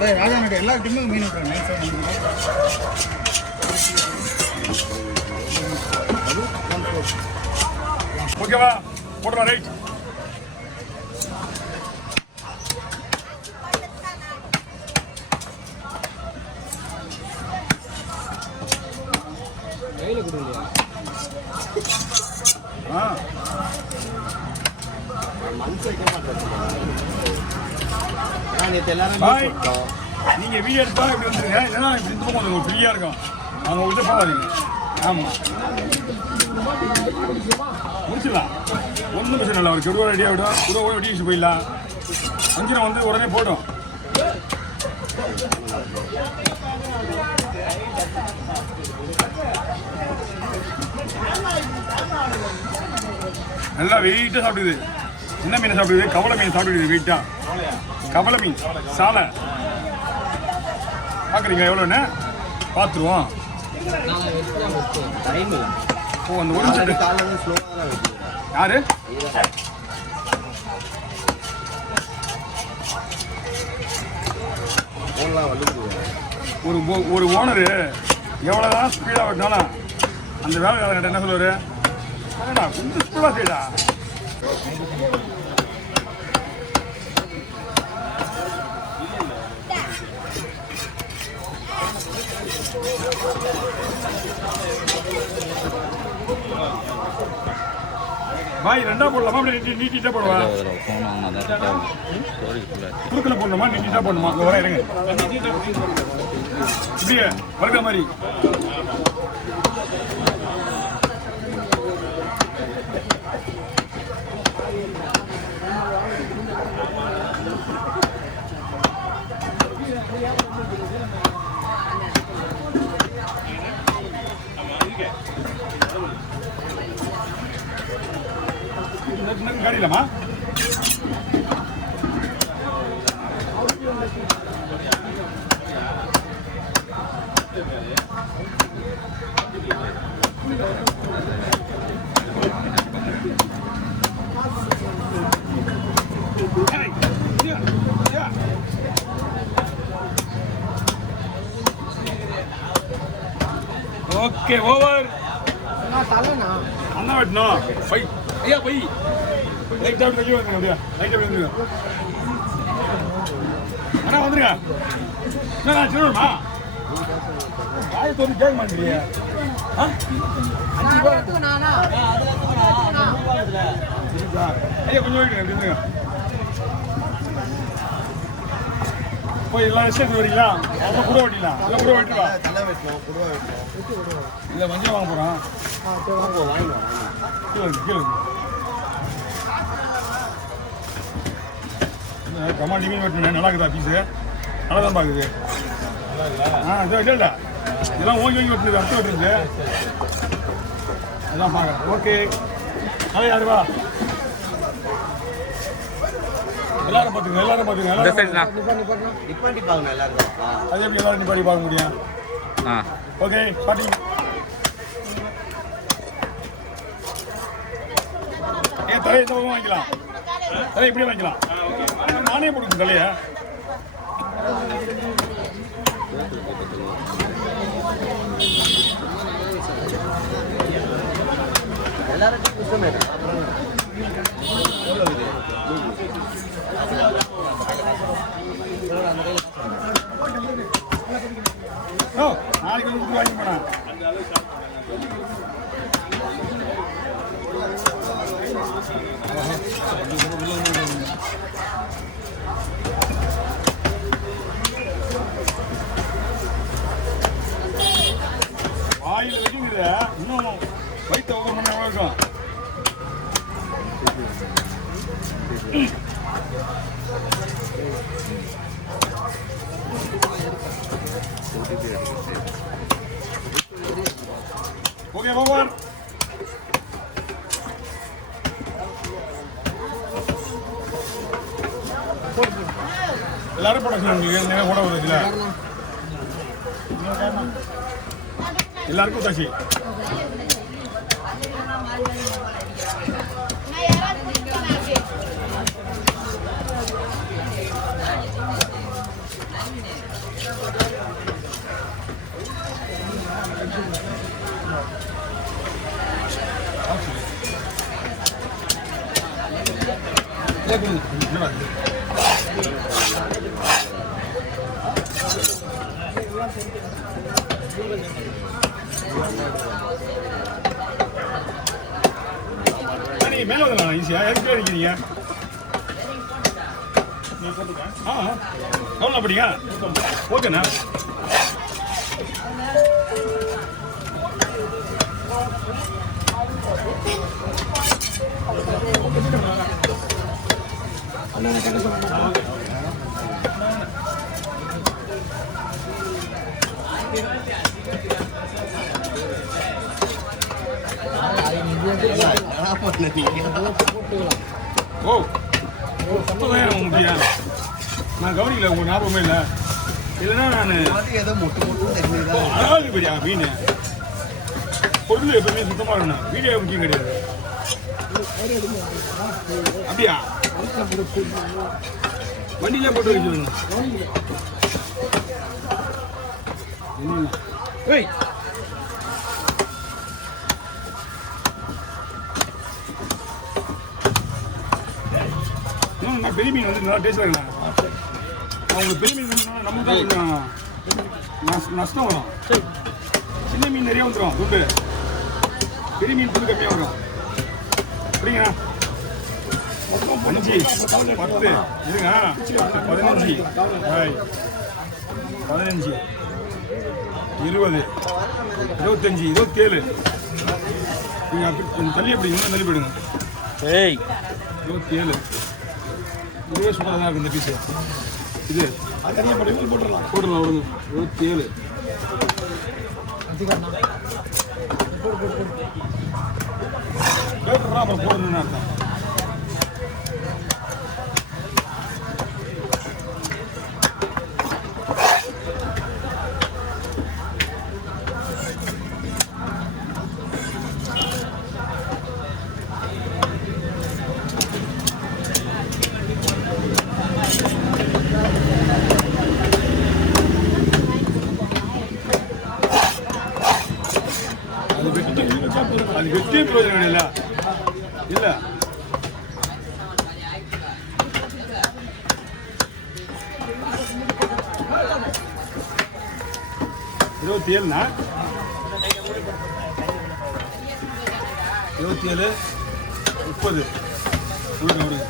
ராஜா நட்டு எல்லா டீமும் மீன் விட்டுறாங்க. ஓகேவா? போடுறா ரைட். கையில் கொடுக்கலையா? நீங்க வீடியோ எடுத்தா இப்படி வந்துருங்க, இல்லைன்னா இப்படி இந்த பக்கம் கொஞ்சம் ஃப்ரீயா இருக்கும். அவங்க விட்டு போகாதீங்க. ஆமா முடிச்சிடலாம், ஒன்றும் பிரச்சனை இல்லை. ஒரு கெடுவா ரெடியாக விடும், கூட வெட்டி போயிடலாம். வஞ்சிரம் வந்து உடனே போடும். நல்லா வெயிட்டாக சாப்பிடுது. என்ன மீன் சாப்பிடுது? கவலை மீன் சாப்பிடுது வெயிட்டா. கவலை மீன் சாலை பார்க்குறீங்களா? எவ்வளோன்னு பார்த்துருவோம். ஓ அந்த ஒரு யாரு ஒரு ஓனரு எவ்வளோதான் ஸ்பீடாக விட்டாலும் அந்த வேலைக்காரங்கிட்ட என்ன சொல்லுவாரு? கொஞ்சம் ஸ்பீடாக செய்டா. பாய் ரெண்டா போடலாமா? அப்படி நீட்டிட்டா போடுவா? குறுக்கில் போடணுமா நீட்டிட்டா போடணுமா? வர இருங்க, இப்படியே வர்க்க மாதிரி. காடியிலமா ஓகே ஓவர். அண்ணா வெட்டணும். பை ஐயா பை லைட் ஆஃப் பண்ணி வந்துருங்க. அப்படியே லைட் ஆஃப் வந்துருங்க. அண்ணா வந்துருங்க. என்ன சொல்லுமா? காய தோறி கேட்க மாட்டேங்கிறீங்க. ஐயா கொஞ்சம் போயிடுங்க. அப்படி இருந்துங்க. போய் எல்லாம் எஸ்டேட் வரீங்களா? அப்புறம் கூட வெட்டிடலாம். எல்லாம் கூட வெட்டிடலாம். இல்லை மஞ்சள் வாங்க போகிறோம். கீழே கமாண்டி மீன் வெட்டணும். நல்லா இருக்குதா பீஸு? நல்லா தான் பார்க்குது. இல்லை இதெல்லாம் ஓங்கி ஓங்கி வெட்டுறது அர்த்தம் வெட்டுறது. அதான் பார்க்குறேன். ஓகே நல்லா யாருவா? எல்லாரும் பார்த்துங்க, எல்லாரும் பார்த்துங்க. அது எப்படி எல்லாரும் நிப்பாட்டி பார்க்க முடியும்? ஓகே பாட்டி. ஏன் தலையை இந்த பக்கம் வாங்கிக்கலாம், தலையை இப்படியே வாங்கிக்கலாம். நானே போடுங்க தலையை. நாளைக்கு வந்து வாங்கி போனேன். வாயில வைக்குங்க. இன்னும் வயிற்று ஓவர் பண்ண எவ்வளோ இருக்கும்? Okay over. எல்லாரும் போட சொல்லுங்க. போட வருதுல எல்லாருக்கும் தாசி. நீங்கள் மேலே வந்துடலாம் ஈஸியாக எதுக்கு அடிக்கிறீங்க ஆ எவ்வளோ படிங்க ஓகேண்ணா ஓ அப்போதான் முக்கியம் நான் கவனிக்கல உங்க ஞாபகமே இல்லை இல்லைன்னா நான் ஏதோ மொட்டு அழகாக பெரியா மீன் பொருள் எப்பவுமே சுத்தமாக இருக்கணும் வீடியோ முக்கியம் கிடையாது அப்படியா வண்டியிலே போட்டு வச்சுருங்க ஏய் நான் பெரிய மீன் வந்து நல்லா டேஸ்டாக இருக்கேன் அவங்களுக்கு பெரிய மீன் வேணும்னா நமக்கு தான் கொஞ்சம் நஷ்டம் வரும் சின்ன மீன் நிறைய வந்துடும் துண்டு பெரிய மீன் துண்டு கம்மியாக வரும் அப்படிங்கண்ணா 5 10 இருங்க 15 15 20 25 27 நீங்கள் அப்படி தள்ளி எப்படி இன்னும் தள்ளி போயிடுங்க 27 இதுவே சூப்பராக தான் இருக்கும் இந்த பீஸு இது போட்டுடலாம் விடுங்க 27 அப்புறம் போடணும்னு அர்த்தம் அது வெற்றியே பிரயோஜனம் இல்லை இல்லை 27ண்ணா 27 30 விடுங்க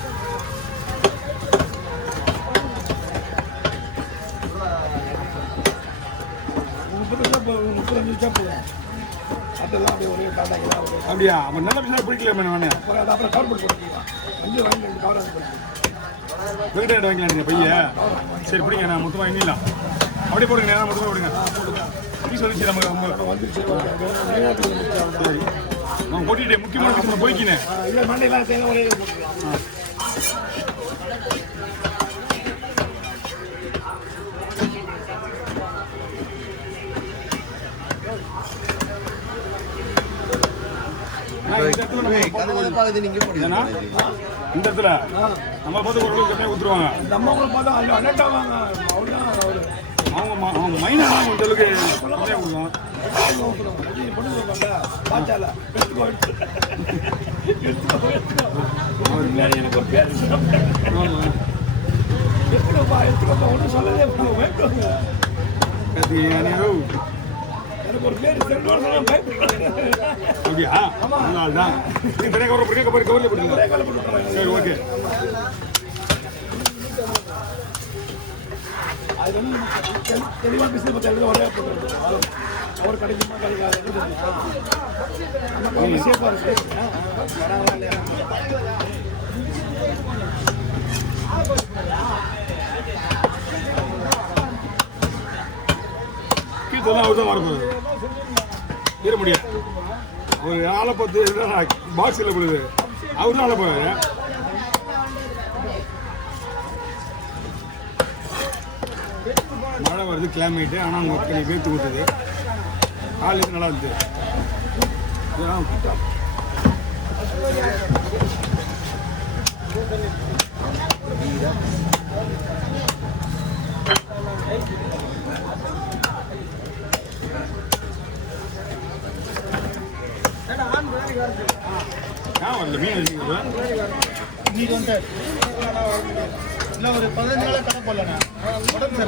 அப்படியா அப்போ நல்ல பிசினஸ் பிடிக்கல வேணும் வெங்கடேட் வாங்கிக்கலாம் பையன் சரி பிடிங்க நான் மொத்தமாக எண்ணிடலாம் அப்படியே போடுங்க நான் மொத்தமாக விடுங்க பீஸ் வந்துச்சு நமக்கு சரி நான் போட்டிட்டேன் முக்கியமான பீஸ் போய்க்கினேன் இந்த இடத்துல நம்ம பார்த்து ஒரு கம்மியாக கொடுத்துருவாங்க அவங்க மைனா இந்த அளவுக்கு கம்மியாக கொடுக்கும் எனக்கு ஒரு பேர் ஒன்றும் சொல்லவே எனக்கு ஒரு பேர் அப்படியா அதனால தான் நீங்கள் கவரில் போட்டுங்க சரி ஓகே அது வந்து தெளிவாக பிசினஸ் பற்றி எழுத ஒரே அவர் கிடைக்குமா கிடைக்காது சேஃபாக இருக்கு கீழே அவர் தான் வரப்போகுது ஏற முடியாது ஒரு ஆளை பார்த்து பாக்ஸில் போடுது அவர் தான் ஆளை போவார் மழை வருது கிளைமேட்டு ஆனால் அவங்க வேர்த்து கொடுத்தது காலையில் நல்லா இருந்தது வரல மீன் இன்னைக்கு வந்து இல்லை ஒரு 15 நாளாக கடை போடலண்ணா உடம்பு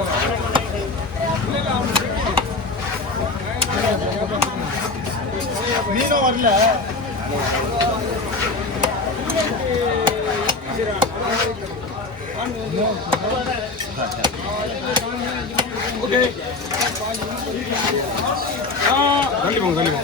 வரல. ஓகே. கண்டிப்பாங்க கண்டிப்பாங்க.